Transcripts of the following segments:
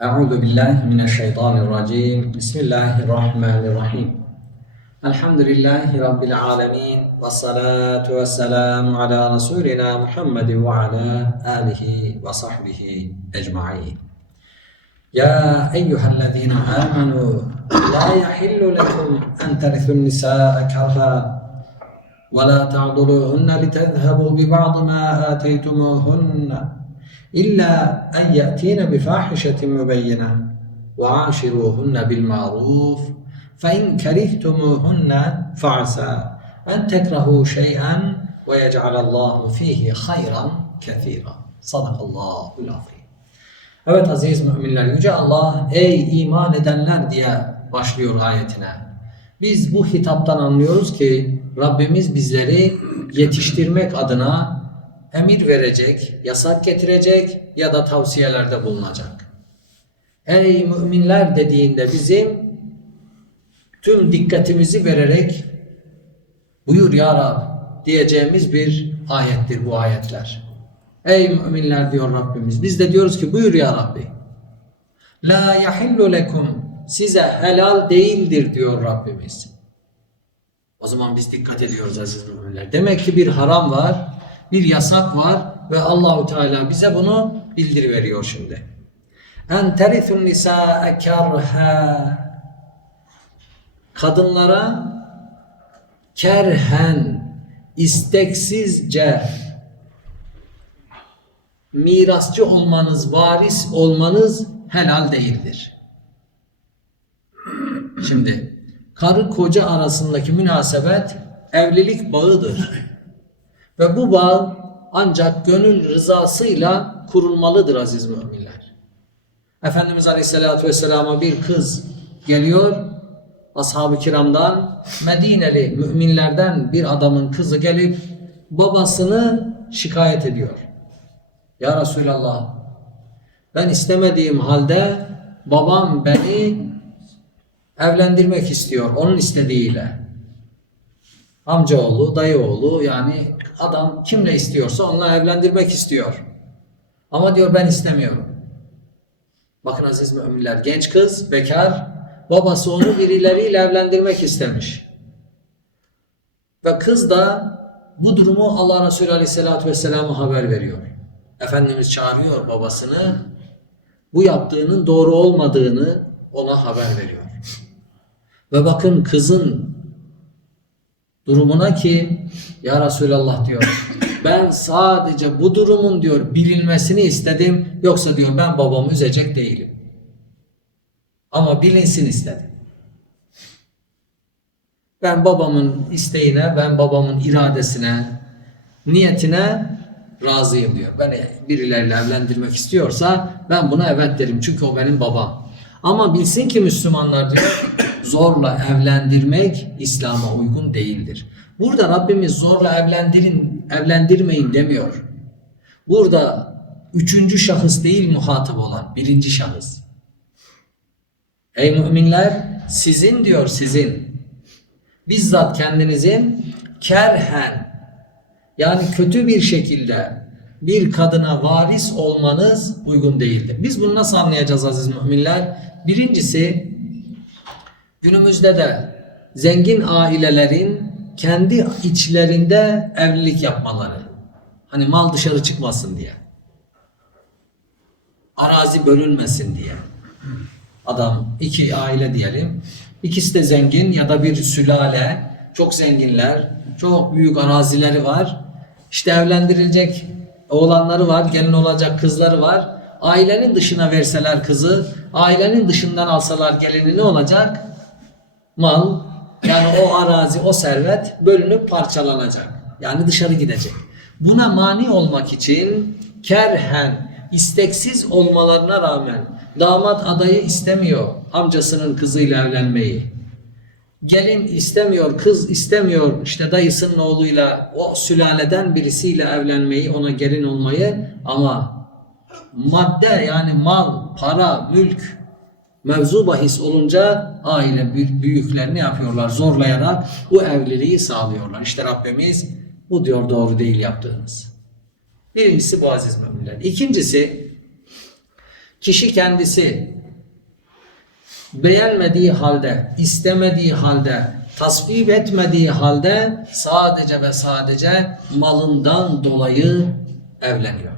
أعوذ بالله من الشيطان الرجيم. بسم الله الرحمن الرحيم. الحمد لله رب العالمين والصلاة والسلام على رسولنا محمد وعلى آله وصحبه أجمعين. يا أيها الذين آمنوا لا يحل لكم أن ترثوا النساء كرها ولا تعضلوهن لتذهبوا ببعض ما آتيتموهن. İlla en ye'tine bi fahişetin mübeyyine ve aşiruhunne bil ma'ruf fe in kerihtumuhunne fa'sa en tekrehu şey'en ve yec'alallahu fihi hayran kethira. Sadakallahul azim. Evet aziz müminler Yüce Allah ey iman edenler diye başlıyor ayetine. Biz bu hitaptan anlıyoruz ki Rabbimiz bizleri yetiştirmek adına emir verecek, yasak getirecek ya da tavsiyelerde bulunacak. Ey müminler dediğinde bizim tüm dikkatimizi vererek buyur ya Rab diyeceğimiz bir ayettir bu ayetler. Ey müminler diyor Rabbimiz. Biz de diyoruz ki buyur ya Rabbi. La yahillu lekum size helal değildir diyor Rabbimiz. O zaman biz dikkat ediyoruz aziz müminler. Demek ki bir haram var, bir yasak var ve Allahu Teala bize bunu bildiriveriyor şimdi. En terithun nisaa kerha kadınlara kerhen isteksizce mirasçı olmanız, varis olmanız helal değildir. Şimdi karı koca arasındaki münasebet evlilik bağıdır. Ve bu bağ ancak gönül rızasıyla kurulmalıdır aziz müminler. Efendimiz Aleyhisselatü Vesselam'a bir kız geliyor. Ashab-ı kiramdan Medineli müminlerden bir adamın kızı gelip babasını şikayet ediyor. Ya Resulallah ben istemediğim halde babam beni evlendirmek istiyor onun istediğiyle. Amcaoğlu, dayıoğlu yani adam kimle istiyorsa onunla evlendirmek istiyor. Ama diyor ben istemiyorum. Bakın aziz müminler genç kız bekar babası onu birileriyle evlendirmek istemiş. Ve kız da bu durumu Allah Resulü Aleyhisselatü Vesselam'a haber veriyor. Efendimiz çağırıyor babasını. Bu yaptığının doğru olmadığını ona haber veriyor. Ve bakın kızın durumuna ki ya Resulallah diyor ben sadece bu durumun diyor bilinmesini istedim yoksa diyor ben babamı üzecek değilim. Ama bilinsin istedim. Ben babamın isteğine, ben babamın iradesine, niyetine razıyım diyor. Beni birileriyle evlendirmek istiyorsa ben buna evet derim çünkü o benim babam. Ama bilsin ki Müslümanlar diyor zorla evlendirmek İslam'a uygun değildir. Burada Rabbimiz zorla evlendirin, evlendirmeyin demiyor. Burada üçüncü şahıs değil muhatap olan birinci şahıs. Ey müminler sizin diyor sizin bizzat kendinizin kerhen yani kötü bir şekilde bir kadına varis olmanız uygun değildir. Biz bunu nasıl anlayacağız aziz müminler? Birincisi günümüzde de zengin ailelerin kendi içlerinde evlilik yapmaları. Hani mal dışarı çıkmasın diye. Arazi bölünmesin diye. Adam iki aile diyelim. İkisi de zengin ya da bir sülale. Çok zenginler. Çok büyük arazileri var. İşte evlendirilecek oğlanları var. Gelin olacak kızları var. Ailenin dışına verseler kızı, ailenin dışından alsalar gelini ne olacak? Mal, yani o arazi, o servet bölünüp parçalanacak. Yani dışarı gidecek. Buna mani olmak için kerhen, isteksiz olmalarına rağmen damat adayı istemiyor amcasının kızıyla evlenmeyi. Gelin istemiyor, kız istemiyor işte dayısının oğluyla o sülaleden birisiyle evlenmeyi, ona gelin olmayı ama madde yani mal, para, mülk mevzu bahis olunca aile büyüklerini yapıyorlar zorlayarak bu evliliği sağlıyorlar. İşte Rabbimiz bu diyor doğru değil yaptığınız. Birincisi bu aziz müminler. İkincisi Kişi kendisi beğenmediği halde, istemediği halde, tasvip etmediği halde sadece ve sadece malından dolayı evleniyor.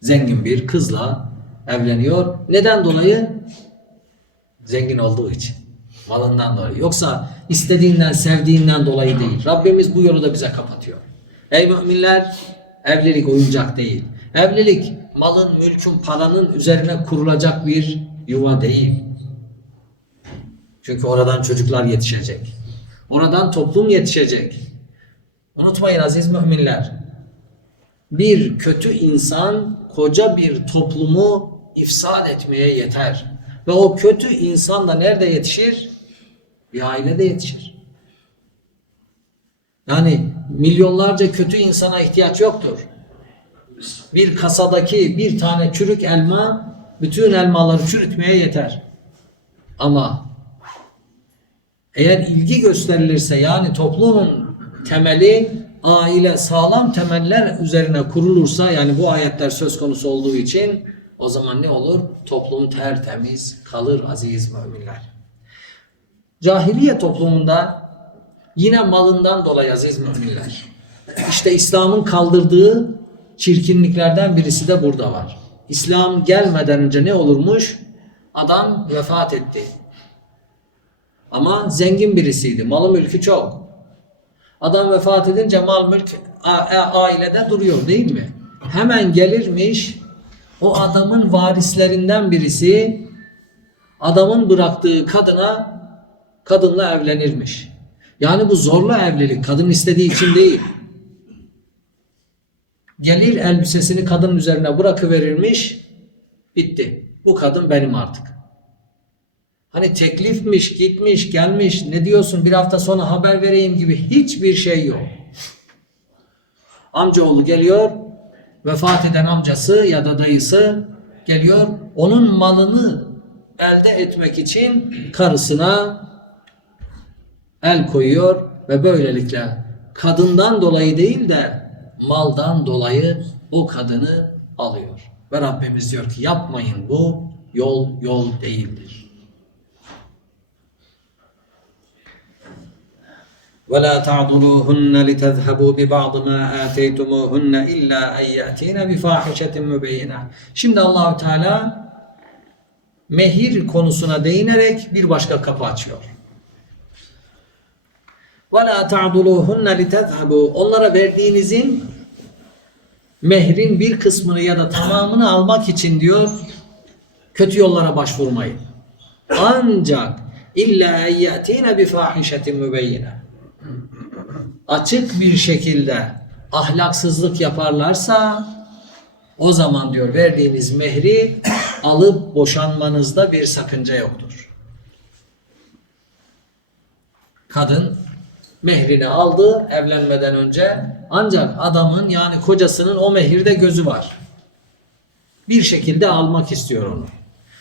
Zengin bir kızla evleniyor. Neden dolayı? Zengin olduğu için. Malından dolayı. Yoksa istediğinden, sevdiğinden dolayı değil. Rabbimiz bu yolu da bize kapatıyor. Ey müminler, evlilik oyuncak değil. Evlilik malın, mülkün, paranın üzerine kurulacak bir yuva değil. Çünkü oradan çocuklar yetişecek. Oradan toplum yetişecek. Unutmayın aziz müminler. Bir kötü insan koca bir toplumu ifsad etmeye yeter. Ve o kötü insan da nerede yetişir? Bir ailede yetişir. Yani milyonlarca kötü insana ihtiyaç yoktur. Bir kasadaki bir tane çürük elma bütün elmaları çürütmeye yeter. Ama eğer ilgi gösterilirse yani toplumun temeli aile sağlam temeller üzerine kurulursa yani bu ayetler söz konusu olduğu için o zaman ne olur? Toplum tertemiz kalır aziz müminler. Cahiliye toplumunda yine malından dolayı aziz müminler. İşte İslam'ın kaldırdığı çirkinliklerden birisi de burada var. İslam gelmeden önce ne olurmuş? Adam vefat etti. Ama zengin birisiydi. Malı mülkü çok. Adam vefat edince mal mülk ailede duruyor değil mi? Hemen gelirmiş o adamın varislerinden birisi adamın bıraktığı kadına kadınla evlenirmiş. Yani bu zorla evlilik. Kadın istediği için değil. Gelir elbisesini kadının üzerine bırakıverirmiş. Bitti. Bu kadın benim artık. Hani teklifmiş, gitmiş, gelmiş, ne diyorsun bir hafta sonra haber vereyim gibi hiçbir şey yok. Amcaoğlu geliyor, vefat eden amcası ya da dayısı geliyor, onun malını elde etmek için karısına el koyuyor ve böylelikle kadından dolayı değil de maldan dolayı o kadını alıyor. Ve Rabbimiz diyor ki yapmayın bu yol yol değildir. ولا تعضلوهن لتذهبوا ببعض ما آتيتموهن إلا أن يأتين بفاحشة مبينة. Şimdi Allahü Teala mehir konusuna değinerek bir başka kapı açıyor. وَلَا تَعْضُلُوهُنَّ لِتَذْهَبُوا Onlara verdiğinizin mehrin bir kısmını ya da tamamını almak için diyor kötü yollara başvurmayın. Ancak illa yatine bi fahishatin mübeyyine. Açık bir şekilde ahlaksızlık yaparlarsa o zaman diyor verdiğiniz mehri alıp boşanmanızda bir sakınca yoktur. Kadın mehrini aldı evlenmeden önce ancak adamın yani kocasının o mehirde gözü var. Bir şekilde almak istiyor onu.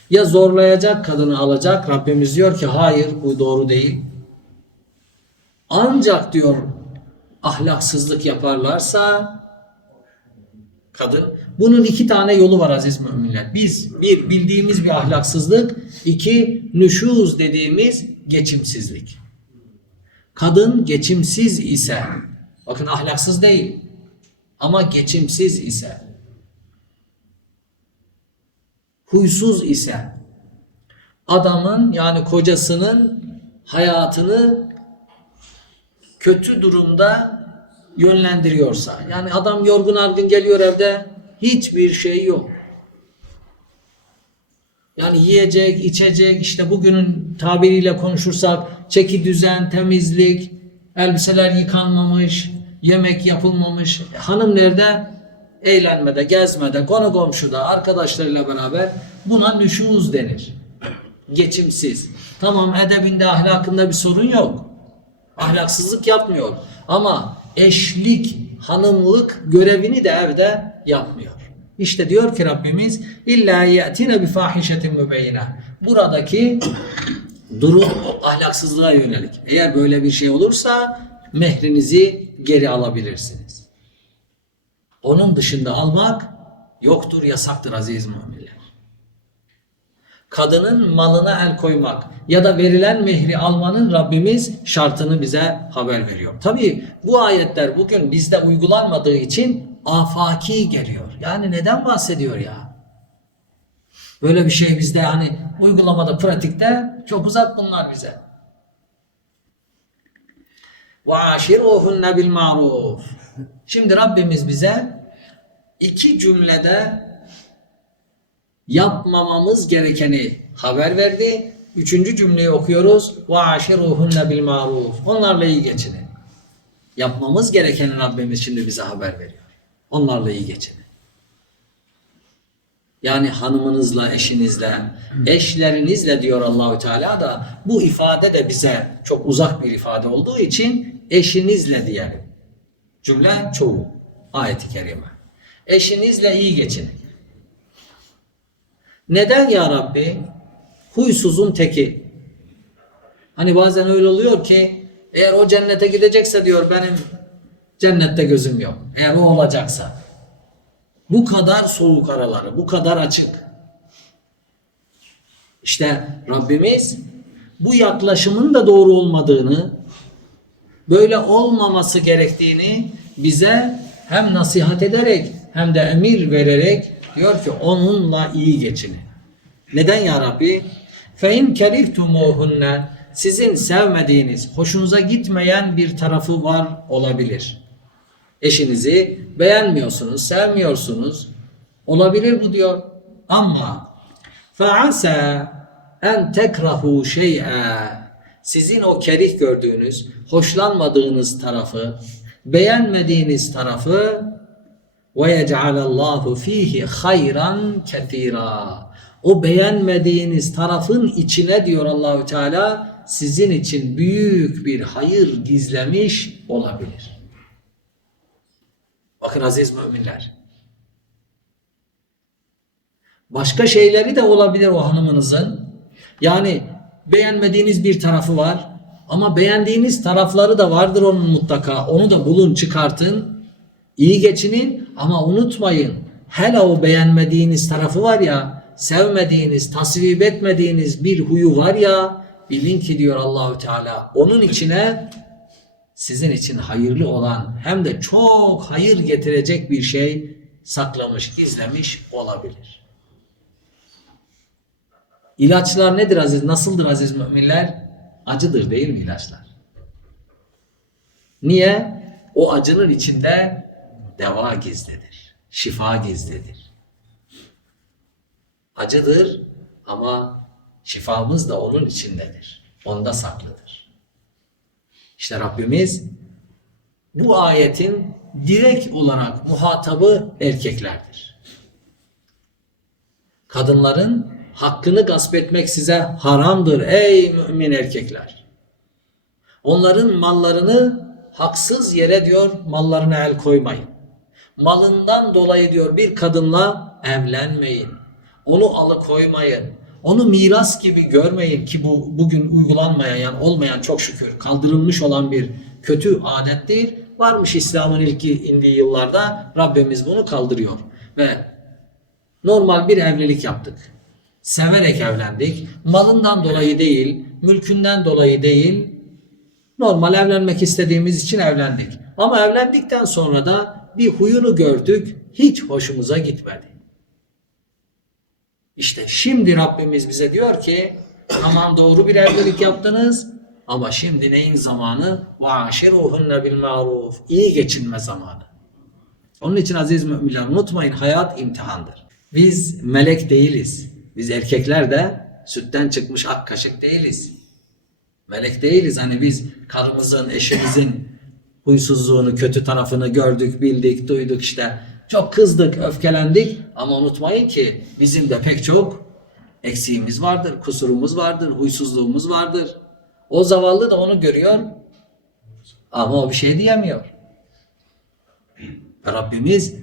Ya zorlayacak kadını alacak Rabbimiz diyor ki hayır bu doğru değil. Ancak diyor ahlaksızlık yaparlarsa kadın bunun iki tane yolu var aziz müminler. Biz bir bildiğimiz bir ahlaksızlık, iki nüşuz dediğimiz geçimsizlik. Kadın geçimsiz ise, bakın ahlaksız değil ama geçimsiz ise, huysuz ise, adamın yani kocasının hayatını kötü durumda yönlendiriyorsa, yani adam yorgun argın geliyor evde, hiçbir şey yok. Yani yiyecek, içecek, işte bugünün tabiriyle konuşursak çeki düzen, temizlik, elbiseler yıkanmamış, yemek yapılmamış. Hanım nerede? Eğlenmede, gezmede, konu komşuda, arkadaşlarıyla beraber buna nüşuz denir. Geçimsiz. Tamam edebinde, ahlakında bir sorun yok. Ahlaksızlık yapmıyor. Ama eşlik, hanımlık görevini de evde yapmıyor. İşte diyor ki Rabbimiz illa yatine bi fahişetin mübeyyine. Buradaki durum ahlaksızlığa yönelik. Eğer böyle bir şey olursa mehrinizi geri alabilirsiniz. Onun dışında almak yoktur, yasaktır aziz müminler. Kadının malına el koymak ya da verilen mehri almanın Rabbimiz şartını bize haber veriyor. Tabii bu ayetler bugün bizde uygulanmadığı için afaki geliyor. Yani neden bahsediyor ya? Böyle bir şey bizde hani uygulamada, pratikte çok uzak bunlar bize. Ve aşiruhunne bil maruf. Şimdi Rabbimiz bize iki cümlede yapmamamız gerekeni haber verdi. Üçüncü cümleyi okuyoruz. Ve aşiruhunne bil maruf. Onlarla iyi geçinin. Yapmamız gerekeni Rabbimiz şimdi bize haber veriyor. Onlarla iyi geçinin. Yani hanımınızla, eşinizle, eşlerinizle diyor Allahü Teala da bu ifade de bize çok uzak bir ifade olduğu için eşinizle diyelim. Cümle çoğu. Ayet-i kerime. Eşinizle iyi geçinin. Neden ya Rabbi? Huysuzun teki. Hani bazen öyle oluyor ki eğer o cennete gidecekse diyor benim cennette gözüm yok. Eğer o olacaksa. Bu kadar soğuk araları, bu kadar açık. İşte Rabbimiz bu yaklaşımın da doğru olmadığını, böyle olmaması gerektiğini bize hem nasihat ederek hem de emir vererek diyor ki onunla iyi geçinin. Neden ya Rabbi? Fein kerihtumuhunne sizin sevmediğiniz, hoşunuza gitmeyen bir tarafı var olabilir. Eşinizi beğenmiyorsunuz, sevmiyorsunuz. Olabilir bu diyor. Ama faasa en tekrahu şey'a sizin o kerih gördüğünüz, hoşlanmadığınız tarafı, beğenmediğiniz tarafı ve yec'alallahu fihi hayran ketira. O beğenmediğiniz tarafın içine diyor Allahü Teala sizin için büyük bir hayır gizlemiş olabilir. Bakın aziz müminler. Başka şeyleri de olabilir o hanımınızın. Yani beğenmediğiniz bir tarafı var. Ama beğendiğiniz tarafları da vardır onun mutlaka. Onu da bulun çıkartın. İyi geçinin ama unutmayın. Hele o beğenmediğiniz tarafı var ya, sevmediğiniz, tasvip etmediğiniz bir huyu var ya, bilin ki diyor Allahü Teala onun içine sizin için hayırlı olan hem de çok hayır getirecek bir şey saklamış, gizlemiş olabilir. İlaçlar nedir aziz? Nasıldır aziz müminler? Acıdır değil mi ilaçlar? Niye? O acının içinde deva gizlidir. Şifa gizlidir. Acıdır ama şifamız da onun içindedir. Onda saklıdır. İşte Rabbimiz bu ayetin direkt olarak muhatabı erkeklerdir. Kadınların hakkını gasp etmek size haramdır ey mümin erkekler. Onların mallarını haksız yere diyor mallarına el koymayın. Malından dolayı diyor bir kadınla evlenmeyin. Onu alıkoymayın. Onu miras gibi görmeyin ki bu bugün uygulanmayan yani olmayan çok şükür kaldırılmış olan bir kötü adet değil. Varmış İslam'ın ilk indiği yıllarda Rabbimiz bunu kaldırıyor. Ve normal bir evlilik yaptık. Severek evlendik. Malından dolayı değil, mülkünden dolayı değil, normal evlenmek istediğimiz için evlendik. Ama evlendikten sonra da bir huyunu gördük, hiç hoşumuza gitmedi. İşte şimdi Rabbimiz bize diyor ki tamam doğru bir evlilik yaptınız ama şimdi neyin zamanı? وَعَشِرُهُنَّ بِالْمَعْرُوفِ İyi geçinme zamanı. Onun için aziz müminler unutmayın hayat imtihandır. Biz melek değiliz. Biz erkekler de sütten çıkmış ak kaşık değiliz. Melek değiliz. Hani biz karımızın, eşimizin huysuzluğunu, kötü tarafını gördük, bildik, duyduk işte. çok kızdık, öfkelendik ama unutmayın ki bizim de pek çok eksiğimiz vardır, kusurumuz vardır, huysuzluğumuz vardır. O zavallı da onu görüyor ama o bir şey diyemiyor. Rabbimiz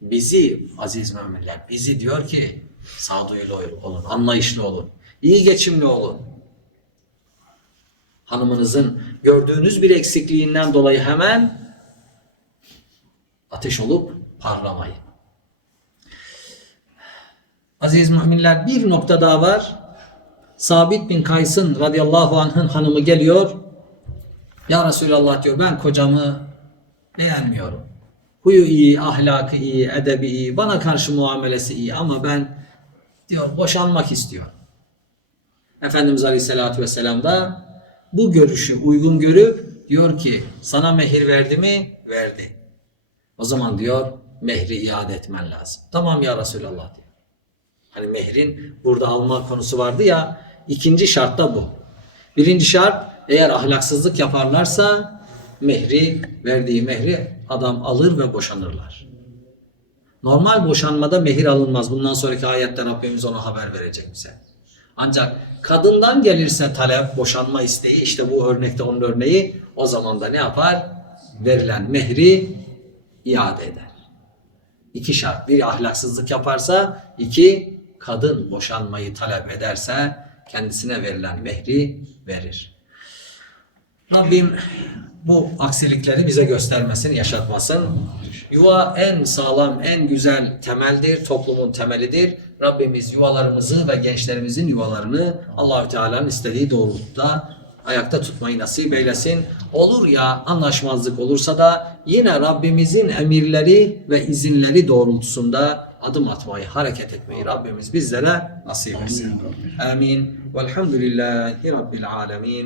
bizi aziz müminler bizi diyor ki sağduyulu olun, anlayışlı olun, iyi geçimli olun. Hanımınızın gördüğünüz bir eksikliğinden dolayı hemen ateş olup parlamayın. Aziz müminler bir nokta daha var. Sabit bin Kays'ın radıyallahu anh'ın hanımı geliyor. Ya Resulallah diyor ben kocamı beğenmiyorum. Huyu iyi, ahlakı iyi, edebi iyi, bana karşı muamelesi iyi ama ben diyor boşanmak istiyor. Efendimiz Aleyhisselatü Vesselam da bu görüşü uygun görüp diyor ki sana mehir verdi mi? Verdi. O zaman diyor mehri iade etmen lazım. Tamam ya Resulallah diyor. Hani mehrin burada alma konusu vardı ya ikinci şart da bu. Birinci şart eğer ahlaksızlık yaparlarsa mehri verdiği mehri adam alır ve boşanırlar. Normal boşanmada mehir alınmaz. Bundan sonraki ayette Rabbimiz ona haber verecek bize. Ancak kadından gelirse talep, boşanma isteği, işte bu örnekte onun örneği, o zaman da ne yapar? Verilen mehri iade eder. İki şart. Bir ahlaksızlık yaparsa, iki kadın boşanmayı talep ederse kendisine verilen mehri verir. Rabbim bu aksilikleri bize göstermesin, yaşatmasın. Yuva en sağlam, en güzel temeldir, toplumun temelidir. Rabbimiz yuvalarımızı ve gençlerimizin yuvalarını Allahü Teala'nın istediği doğrultuda ayakta tutmayı nasip eylesin. Olur ya anlaşmazlık olursa da yine Rabbimizin emirleri ve izinleri doğrultusunda adım atmayı, hareket etmeyi Rabbimiz bizlere nasip etsin. Amin. Velhamdülillahi Rabbil alemin.